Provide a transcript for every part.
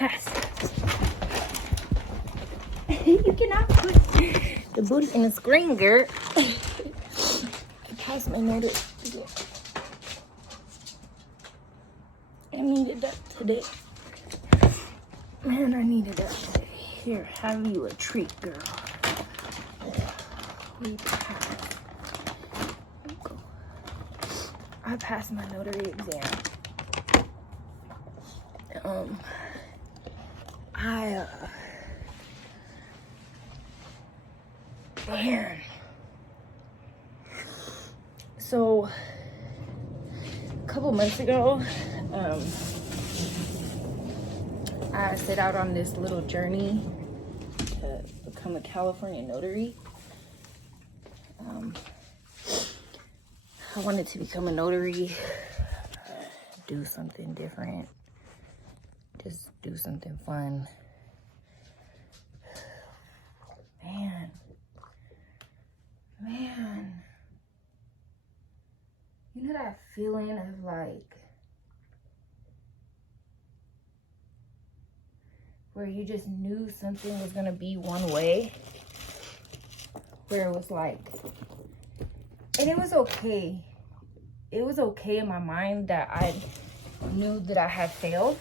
Pass. You cannot put the booty in the screen, girl. I passed my notary. I needed that today. Man, I needed that today. Here, have you a treat, girl. We passed. Go. I passed my notary exam. Man. So, a couple months ago, I set out on this little journey to become a California notary. I wanted to become a notary, do something different, just do something fun. Man, you know that feeling of like, where you just knew something was gonna be one way, where it was like, and it was okay. It was okay in my mind that I knew that I had failed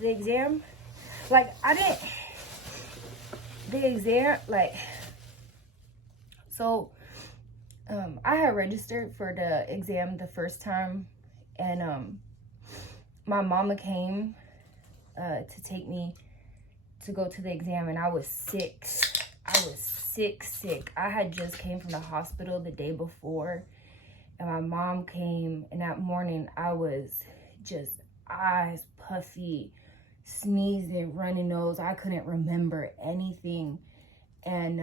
the exam. Like, the exam, like, so, I had registered for the exam the first time, and, my mama came, to take me to go to the exam, and I was sick. I was sick. I had just came from the hospital the day before, and my mom came, and that morning I was just eyes puffy, sneezing, runny nose. I couldn't remember anything, and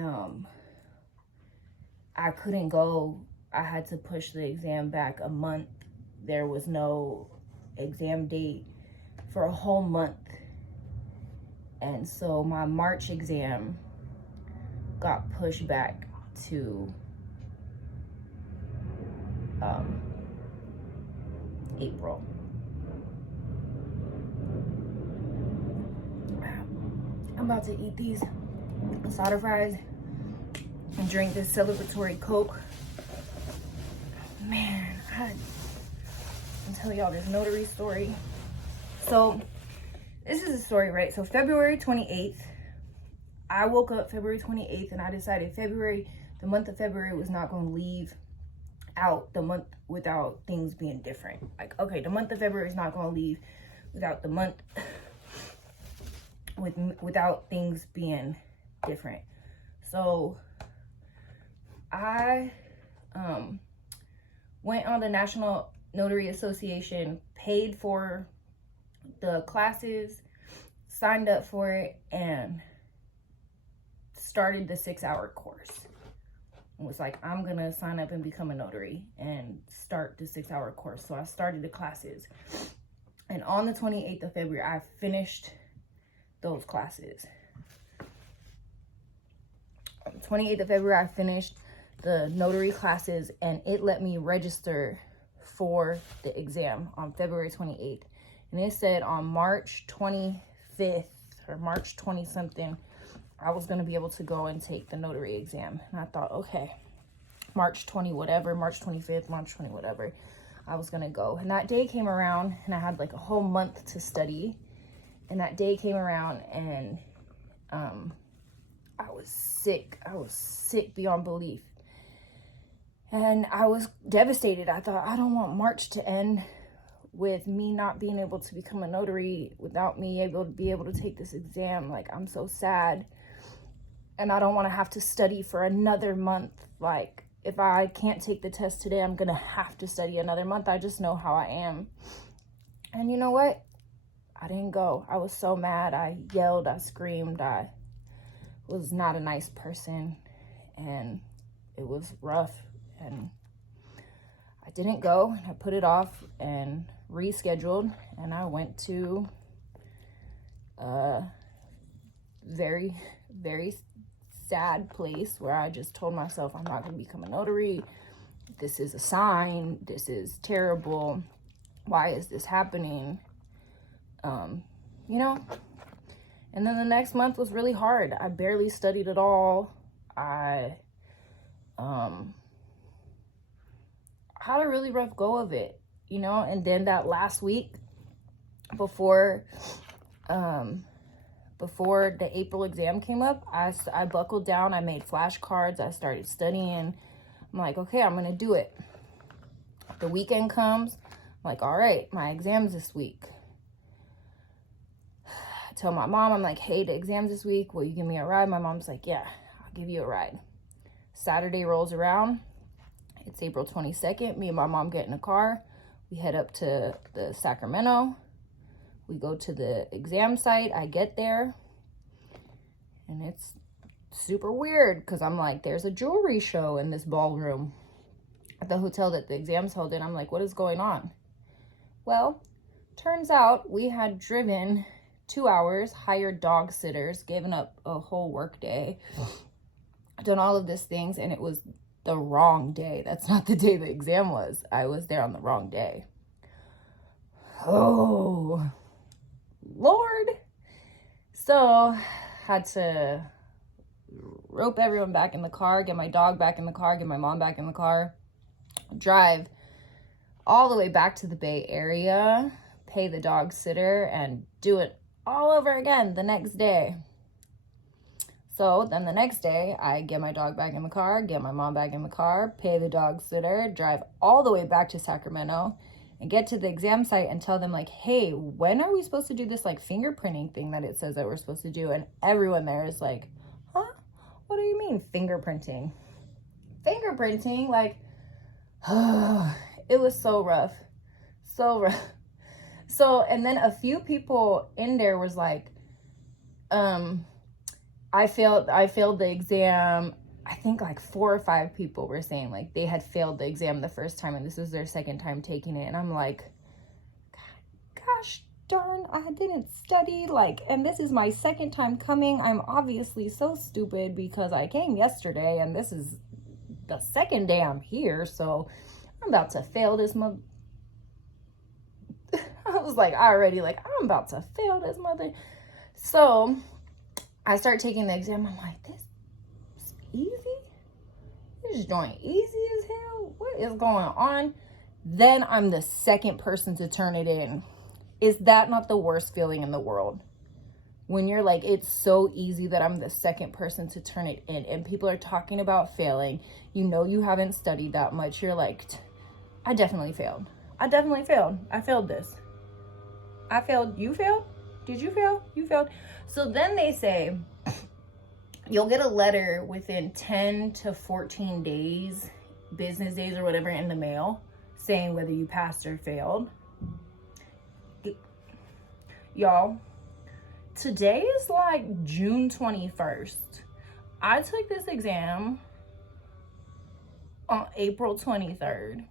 I couldn't go. I had to push the exam back a month. There was no exam date for a whole month. And so my March exam got pushed back to April. I'm about to eat these asada fries and drink this celebratory Coke. Man, I'll tell y'all this notary story. So this is a story, right? So February 28th, I woke up February 28th and I decided the month of February was not going to leave out the month without things being different. Like, okay, the month of February is not going to leave without the month without things being different. So I went on the National Notary Association, paid for the classes, signed up for it, and started the 6-hour course. It was like, I'm gonna sign up and become a notary and start the 6-hour course. So I started the classes, and on the 28th of February I finished those classes. On the 28th of February I finished the notary classes, and it let me register for the exam on February 28th. And it said on March 25th or March 20 something, I was going to be able to go and take the notary exam. And I thought, okay, March 20 whatever, March 25th, March 20 whatever, I was going to go. And that day came around, and I had like a whole month to study. And that day came around, and I was sick. I was sick beyond belief. And I was devastated. I thought, I don't want March to end with me not being able to become a notary, without me able to take this exam. Like, I'm so sad. And I don't want to have to study for another month. Like, if I can't take the test today, I'm going to have to study another month. I just know how I am. And you know what? I didn't go. I was so mad. I yelled, I screamed. I was not a nice person, and it was rough. And I didn't go, and I put it off and rescheduled, and I went to a very, very sad place where I just told myself, I'm not going to become a notary. This is a sign. This is terrible. Why is this happening? You know, And then the next month was really hard. I barely studied at all. I had a really rough go of it, you know. And then that last week before the April exam came up, I buckled down. I made flashcards. I started studying. I'm like, okay, I'm gonna do it. The weekend comes. I'm like, all right, my exam's this week. I tell my mom, I'm like, hey, the exam's this week. Will you give me a ride? My mom's like, yeah, I'll give you a ride. Saturday rolls around. It's April 22nd. Me and my mom get in a car. We head up to the Sacramento. We go to the exam site. I get there. And it's super weird because I'm like, there's a jewelry show in this ballroom at the hotel that the exam's held in. I'm like, what is going on? Well, turns out we had driven 2 hours, hired dog sitters, given up a whole work day, done all of these things, and it was the wrong day. That's not the day the exam was. I was there on the wrong day. Oh, Lord. So, had to rope everyone back in the car, get my dog back in the car, get my mom back in the car, drive all the way back to the Bay Area, pay the dog sitter, and do it all over again the next day. So then the next day, I get my dog back in the car, get my mom back in the car, pay the dog sitter, drive all the way back to Sacramento, and get to the exam site and tell them, like, hey, when are we supposed to do this, like, fingerprinting thing that it says that we're supposed to do? And everyone there is like, huh? What do you mean fingerprinting? Fingerprinting? Like, it was so rough. So rough. So, and then a few people in there was like, I failed the exam. I think like 4 or 5 people were saying like they had failed the exam the first time and this was their second time taking it. And I'm like, gosh darn, I didn't study, like, and this is my second time coming. I'm obviously so stupid because I came yesterday and this is the second day I'm here. So I'm about to fail this mother. I was like, already like, I'm about to fail this mother. So I start taking the exam. I'm like, this is easy? This joint easy as hell? What is going on? Then I'm the second person to turn it in. Is that not the worst feeling in the world? When you're like, it's so easy that I'm the second person to turn it in and people are talking about failing. You know you haven't studied that much. You're like, I definitely failed. I definitely failed. I failed this. I failed. You failed? Did you fail? You failed. So then they say you'll get a letter within 10 to 14 days, business days or whatever, in the mail saying whether you passed or failed. Y'all, today is like June 21st. I took this exam on April 23rd.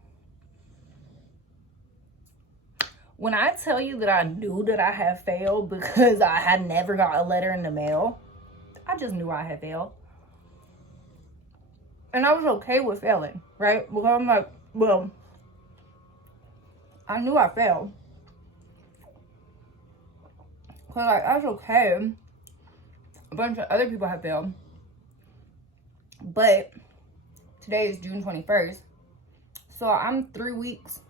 When I tell you that I knew that I had failed because I had never got a letter in the mail, I just knew I had failed. And I was okay with failing, right? Because I'm like, well, I knew I failed. Because like, that's okay. A bunch of other people have failed. But today is June 21st. So I'm 3 weeks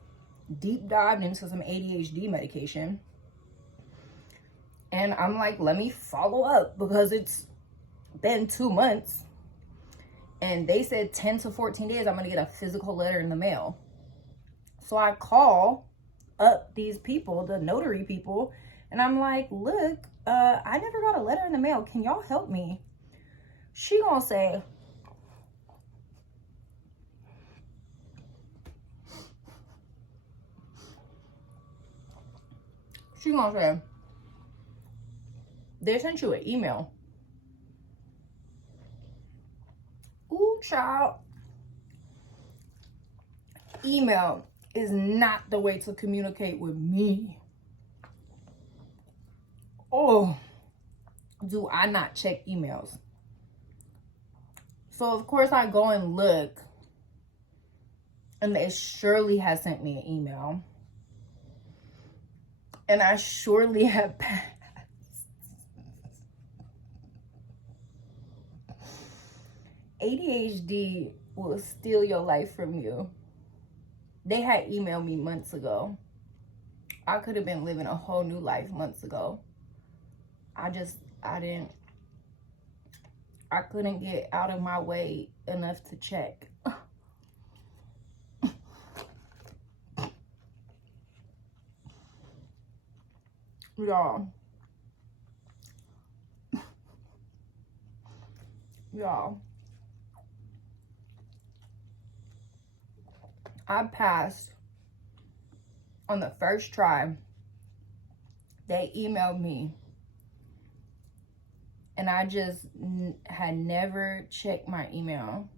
deep dived into some ADHD medication. And I'm like, let me follow up because it's been 2 months. And they said 10 to 14 days, I'm going to get a physical letter in the mail. So I call up these people, the notary people, and I'm like, look, I never got a letter in the mail. Can y'all help me? She gonna say, they sent you an email. Ooh, child. Email is not the way to communicate with me. Oh, do I not check emails? So, of course, I go and look. And they surely has sent me an email. And I surely have passed. ADHD will steal your life from you. They had emailed me months ago. I could have been living a whole new life months ago. I couldn't get out of my way enough to check. Y'all, I passed on the first try. They emailed me, and I just had never checked my email,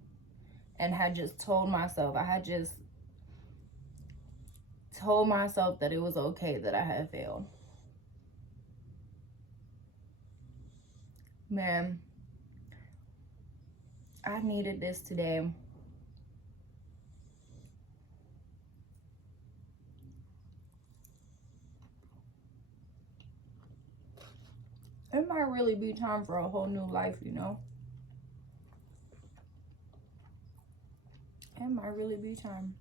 and had just told myself, that it was okay that I had failed. Man, I needed this today. It might really be time for a whole new life, you know? It might really be time.